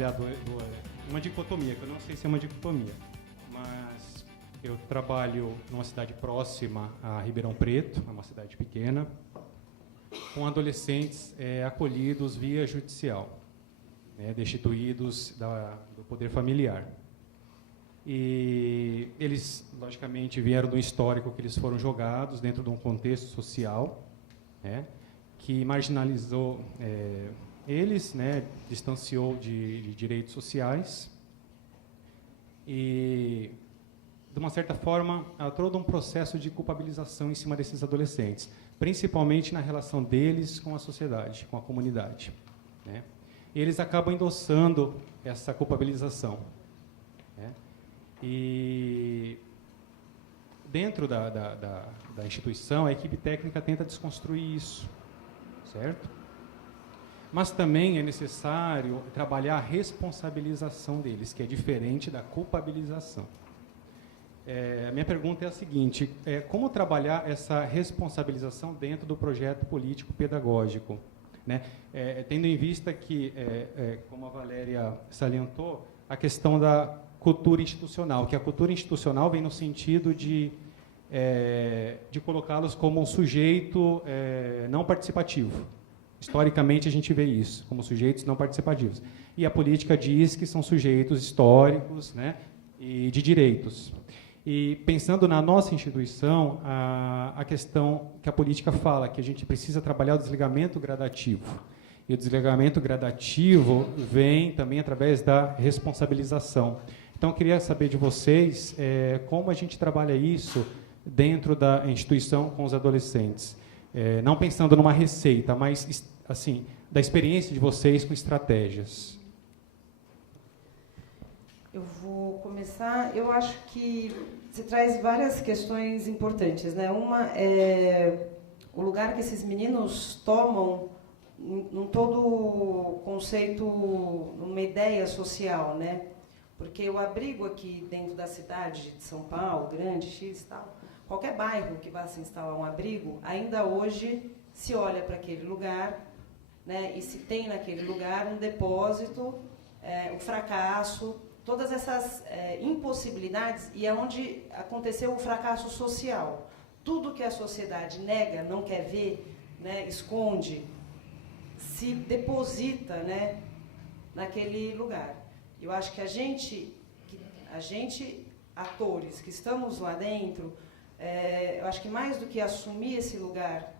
trabalhar uma dicotomia, que eu não sei se é uma dicotomia, mas eu trabalho numa cidade próxima a Ribeirão Preto, é uma cidade pequena, com adolescentes acolhidos via judicial, destituídos do poder familiar. E eles, logicamente, vieram do histórico que eles foram jogados dentro de um contexto social, que marginalizou eles, distanciou de direitos sociais e, de uma certa forma, há todo um processo de culpabilização em cima desses adolescentes, principalmente na relação deles com a sociedade, com a comunidade. E eles acabam endossando essa culpabilização. E, dentro da instituição, a equipe técnica tenta desconstruir isso, certo? Mas também é necessário trabalhar a responsabilização deles, que é diferente da culpabilização. A minha pergunta é a seguinte: como trabalhar essa responsabilização dentro do projeto político-pedagógico? Tendo em vista que, como a Valéria salientou, a questão da cultura institucional, que a cultura institucional vem no sentido de colocá-los como um sujeito não participativo. Historicamente, a gente vê isso, como sujeitos não participativos. E a política diz que são sujeitos históricos, e de direitos. E, pensando na nossa instituição, a questão que a política fala, que a gente precisa trabalhar o desligamento gradativo. E o desligamento gradativo vem também através da responsabilização. Então, eu queria saber de vocês como a gente trabalha isso dentro da instituição com os adolescentes. Não pensando numa receita, mas assim, da experiência de vocês com estratégias. Eu vou começar. Eu acho que você traz várias questões importantes, Uma é o lugar que esses meninos tomam num todo conceito, numa ideia social, Porque o abrigo aqui dentro da cidade de São Paulo, grande, X e tal, qualquer bairro que vá se instalar um abrigo, ainda hoje se olha para aquele lugar, e se tem naquele lugar um depósito, o fracasso, todas essas impossibilidades, e é onde aconteceu o fracasso social. Tudo que a sociedade nega, não quer ver, esconde, se deposita, naquele lugar. Eu acho que a gente, atores que estamos lá dentro, eu acho que mais do que assumir esse lugar,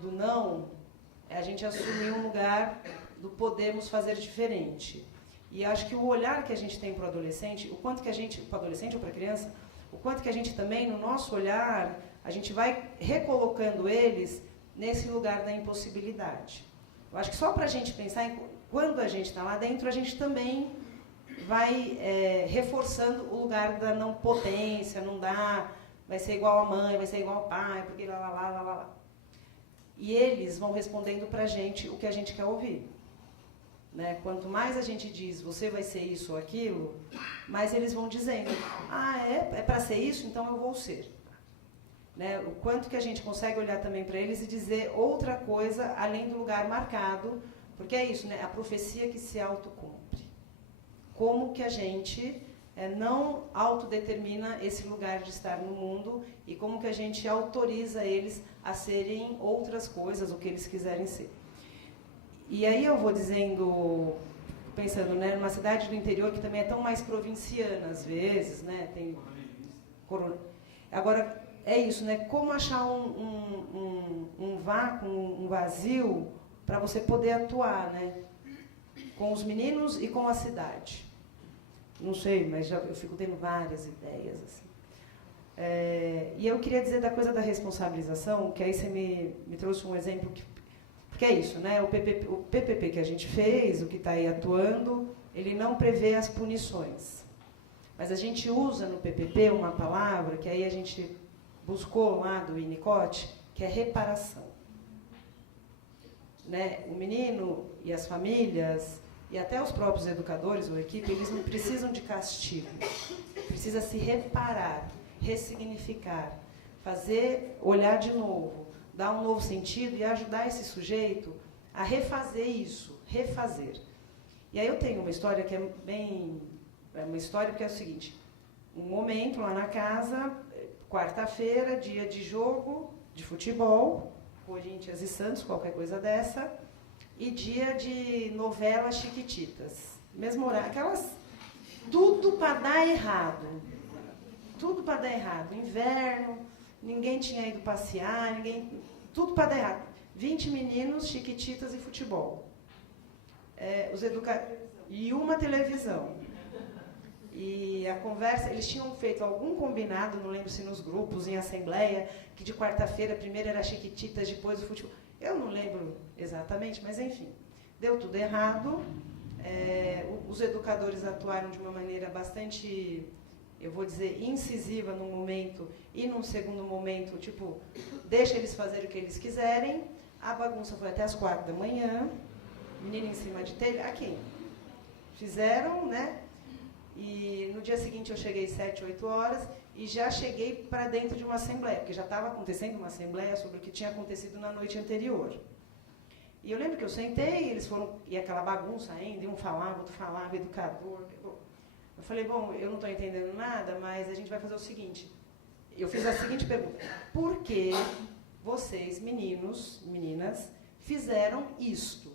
do não, é a gente assumir um lugar do podemos fazer diferente. E acho que o olhar que a gente tem para o adolescente, o quanto que a gente, para o adolescente ou para a criança, o quanto que a gente também, no nosso olhar, a gente vai recolocando eles nesse lugar da impossibilidade. Eu acho que só para a gente pensar em quando a gente está lá dentro, a gente também vai reforçando o lugar da não potência, não dá, vai ser igual a mãe, vai ser igual ao pai, porque lá. E eles vão respondendo para a gente o que a gente quer ouvir. Quanto mais a gente diz, você vai ser isso ou aquilo, mais eles vão dizendo, é para ser isso, então eu vou ser. O quanto que a gente consegue olhar também para eles e dizer outra coisa além do lugar marcado, porque é isso, a profecia que se autocumpre. Como que a gente não autodetermina esse lugar de estar no mundo e como que a gente autoriza eles a serem outras coisas, o que eles quiserem ser. E aí eu vou dizendo, pensando, numa cidade do interior que também é tão mais provinciana às vezes, tem agora é isso, como achar um vácuo, um vazio para você poder atuar, com os meninos e com a cidade. Não sei, mas eu fico tendo várias ideias assim. E eu queria dizer da coisa da responsabilização, que aí você me trouxe um exemplo porque é isso, o PPP que a gente fez, o que está aí atuando, ele não prevê as punições. Mas a gente usa no PPP uma palavra que aí a gente buscou lá do Winnicott, que é reparação. O menino e as famílias, e até os próprios educadores ou equipe, eles não precisam de castigo. Precisa se reparar, ressignificar, olhar de novo, dar um novo sentido e ajudar esse sujeito a refazer isso, refazer. E aí eu tenho uma história que é uma história que é o seguinte, um momento lá na casa, quarta-feira, dia de jogo de futebol, Corinthians e Santos, qualquer coisa dessa, e dia de novela Chiquititas. Mesmo horário, aquelas... Tudo para dar errado. Tudo para dar errado. Inverno, ninguém tinha ido passear, tudo para dar errado. 20 meninos, Chiquititas e futebol. E uma televisão. E a conversa, eles tinham feito algum combinado, não lembro se nos grupos, em assembleia, que de quarta-feira, primeiro era Chiquititas, depois o futebol. Eu não lembro exatamente, mas enfim. Deu tudo errado. Os educadores atuaram de uma maneira bastante, eu vou dizer, incisiva num momento e num segundo momento, tipo, deixa eles fazerem o que eles quiserem. A bagunça foi até as 4 da manhã, menino em cima de telha, aqui. Fizeram, né? E no dia seguinte eu cheguei 7, 8 horas e já cheguei para dentro de uma assembleia, porque já estava acontecendo uma assembleia sobre o que tinha acontecido na noite anterior. E eu lembro que eu sentei, eles foram, e aquela bagunça ainda, um falava, outro falava, educador. Eu falei, bom, eu não estou entendendo nada, mas a gente vai fazer o seguinte. Eu fiz a seguinte pergunta. Por que vocês, meninos, meninas, fizeram isto?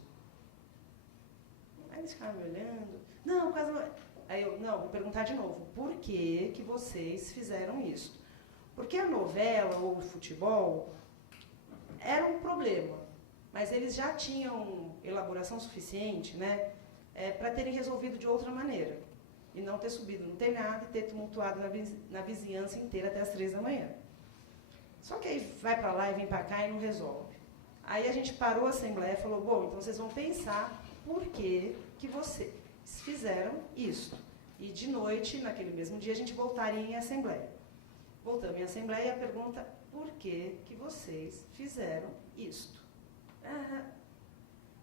Aí eles ficaram me olhando. Não, quase não. Aí eu, não, vou perguntar de novo. Por que vocês fizeram isto? Porque a novela ou o futebol era um problema. Mas eles já tinham elaboração suficiente, né, para terem resolvido de outra maneira. E não ter subido no telhado e ter tumultuado na vizinhança inteira até as 3 da manhã. Só que aí vai para lá e vem para cá e não resolve. Aí a gente parou a assembleia e falou, bom, então vocês vão pensar por que vocês fizeram isso. E de noite, naquele mesmo dia, a gente voltaria em assembleia. Voltamos em assembleia e a pergunta, por que vocês fizeram isto?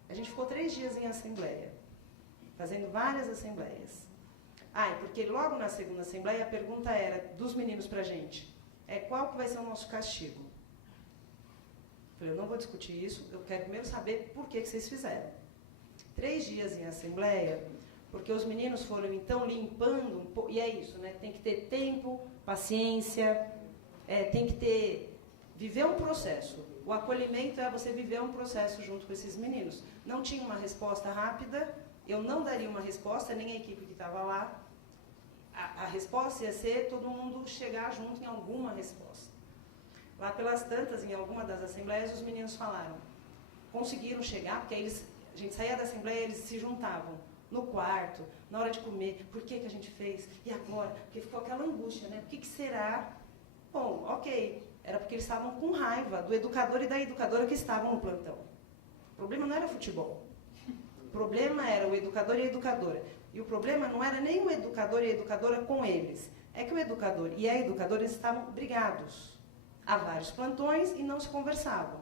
A gente ficou 3 dias em assembleia, fazendo várias assembleias. E porque logo na segunda assembleia a pergunta era dos meninos para a gente, qual que vai ser o nosso castigo? Eu falei, eu não vou discutir isso, eu quero primeiro saber por que vocês fizeram. 3 dias em assembleia, porque os meninos foram então limpando um pouco, e é isso, né? Tem que ter tempo, paciência, tem que viver um processo. O acolhimento é você viver um processo junto com esses meninos. Não tinha uma resposta rápida, eu não daria uma resposta, nem a equipe que estava lá. A resposta ia ser todo mundo chegar junto em alguma resposta. Lá pelas tantas, em alguma das assembleias, os meninos falaram, conseguiram chegar, porque aí a gente saía da assembleia e eles se juntavam no quarto, na hora de comer, por que a gente fez? E agora? Porque ficou aquela angústia, né? O que será? Bom, ok. Era porque eles estavam com raiva do educador e da educadora que estavam no plantão. O problema não era futebol. O problema era o educador e a educadora. E o problema não era nem o educador e a educadora com eles. É que o educador e a educadora estavam brigados. Há vários plantões e não se conversavam.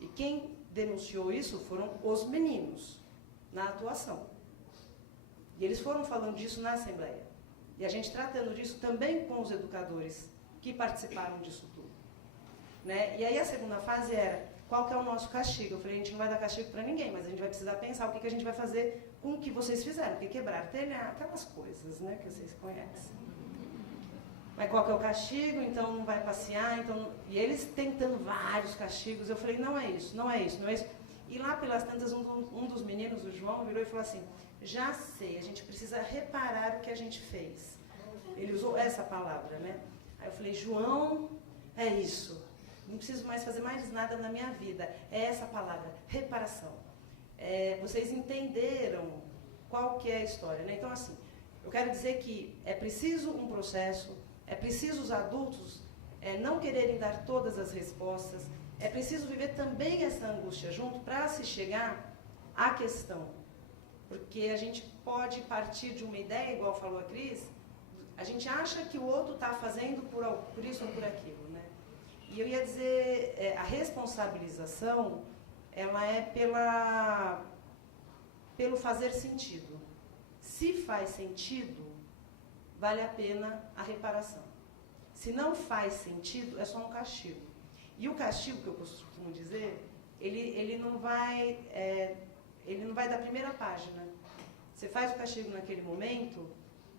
E quem denunciou isso foram os meninos, na atuação. E eles foram falando disso na assembleia. E a gente tratando disso também com os educadores que participaram disso tudo. Né? E aí a segunda fase era, qual que é o nosso castigo? Eu falei, a gente não vai dar castigo para ninguém, mas a gente vai precisar pensar o que a gente vai fazer com o que vocês fizeram, porque quebrar telhado, aquelas coisas, né, que vocês conhecem. Mas qual que é o castigo? Então não vai passear, então... E eles tentando vários castigos, eu falei, não é isso, não é isso, não é isso. E lá pelas tantas, um dos meninos, o João, virou e falou assim, já sei, a gente precisa reparar o que a gente fez. Ele usou essa palavra, né? Aí eu falei, João, é isso. Não preciso mais fazer mais nada na minha vida. É essa palavra, reparação. Vocês entenderam qual que é a história, né? Então, assim, eu quero dizer que é preciso um processo, é preciso os adultos não quererem dar todas as respostas, é preciso viver também essa angústia junto para se chegar à questão. Porque a gente pode partir de uma ideia, igual falou a Cris, a gente acha que o outro está fazendo por isso ou por aquilo, né? E eu ia dizer, a responsabilização, ela é pelo fazer sentido. Se faz sentido, vale a pena a reparação. Se não faz sentido, é só um castigo. E o castigo, que eu costumo dizer, ele não vai ele não vai da primeira página. Você faz o castigo naquele momento,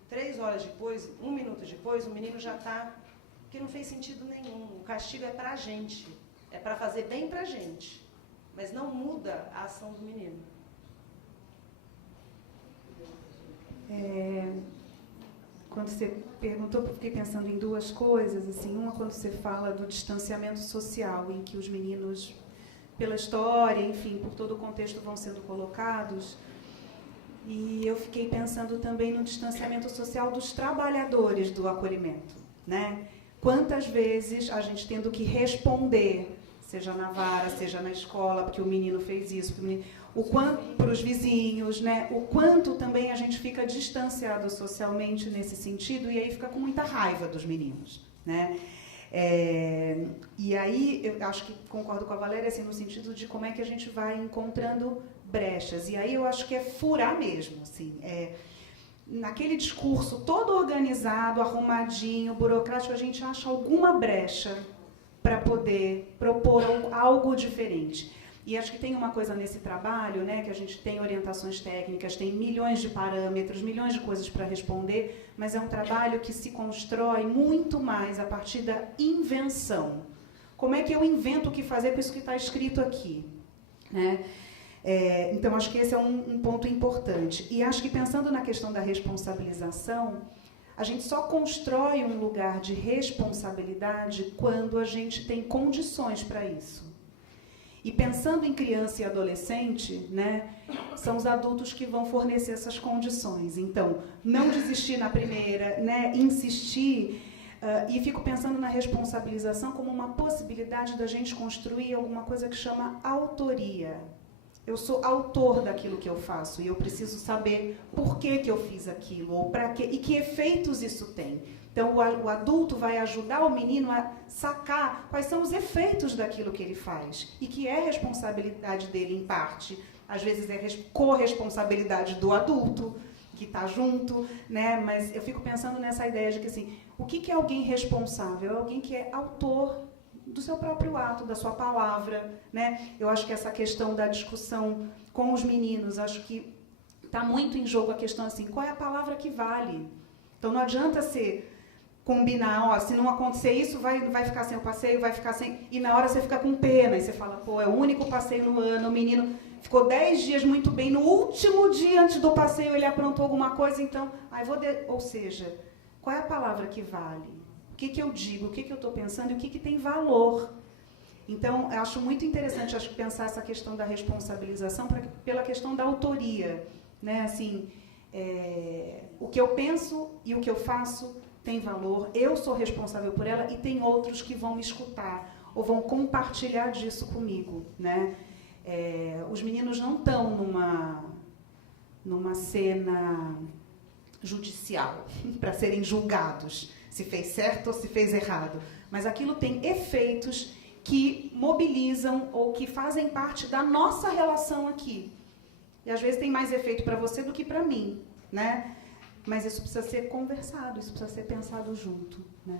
3 horas depois, 1 minuto depois, o menino já está... Porque não fez sentido nenhum. O castigo é para a gente. É para fazer bem para a gente. Mas não muda a ação do menino. Quando você perguntou, eu fiquei pensando em 2 coisas. Assim, uma, quando você fala do distanciamento social, em que os meninos, pela história, enfim, por todo o contexto, vão sendo colocados. E eu fiquei pensando também no distanciamento social dos trabalhadores do acolhimento, né? Quantas vezes a gente tendo que responder, seja na vara, seja na escola, porque o menino fez isso, o quanto para os vizinhos, né? O quanto também a gente fica distanciado socialmente nesse sentido, e aí fica com muita raiva dos meninos, né? E aí eu acho que concordo com a Valéria assim, no sentido de como é que a gente vai encontrando brechas, e aí eu acho que é furar mesmo, assim, naquele discurso todo organizado, arrumadinho, burocrático, a gente acha alguma brecha para poder propor algo diferente. E acho que tem uma coisa nesse trabalho, né, que a gente tem orientações técnicas, tem milhões de parâmetros, milhões de coisas para responder, mas é um trabalho que se constrói muito mais a partir da invenção. Como é que eu invento o que fazer com isso que está escrito aqui? Né? Então, acho que esse é um ponto importante. E acho que, pensando na questão da responsabilização, a gente só constrói um lugar de responsabilidade quando a gente tem condições para isso. E pensando em criança e adolescente, né, são os adultos que vão fornecer essas condições. Então, não desistir na primeira, né, insistir. E fico pensando na responsabilização como uma possibilidade da gente construir alguma coisa que chama autoria. Eu sou autor daquilo que eu faço e eu preciso saber por que eu fiz aquilo, ou para quê, e que efeitos isso tem. Então, o adulto vai ajudar o menino a sacar quais são os efeitos daquilo que ele faz, e que é responsabilidade dele, em parte. Às vezes é corresponsabilidade do adulto, que está junto, né? Mas eu fico pensando nessa ideia de que, assim, o que é alguém responsável? É alguém que é autor do seu próprio ato, da sua palavra, né? Eu acho que essa questão da discussão com os meninos, acho que está muito em jogo a questão assim, qual é a palavra que vale? Então não adianta você combinar, ó, se não acontecer isso, vai ficar sem o passeio, vai ficar sem... E na hora você fica com pena, e você fala, pô, é o único passeio no ano, o menino ficou 10 dias muito bem, no último dia antes do passeio ele aprontou alguma coisa, então... Ou seja, qual é a palavra que vale? O que eu digo, o que eu estou pensando e o que tem valor. Então, eu acho muito interessante pensar essa questão da responsabilização pela questão da autoria. Né? Assim, o que eu penso e o que eu faço tem valor, eu sou responsável por ela e tem outros que vão me escutar ou vão compartilhar disso comigo. Né? Os meninos não estão numa cena judicial para serem julgados, se fez certo ou se fez errado. Mas aquilo tem efeitos que mobilizam ou que fazem parte da nossa relação aqui. E às vezes tem mais efeito para você do que para mim, né? Mas isso precisa ser conversado, isso precisa ser pensado junto, né?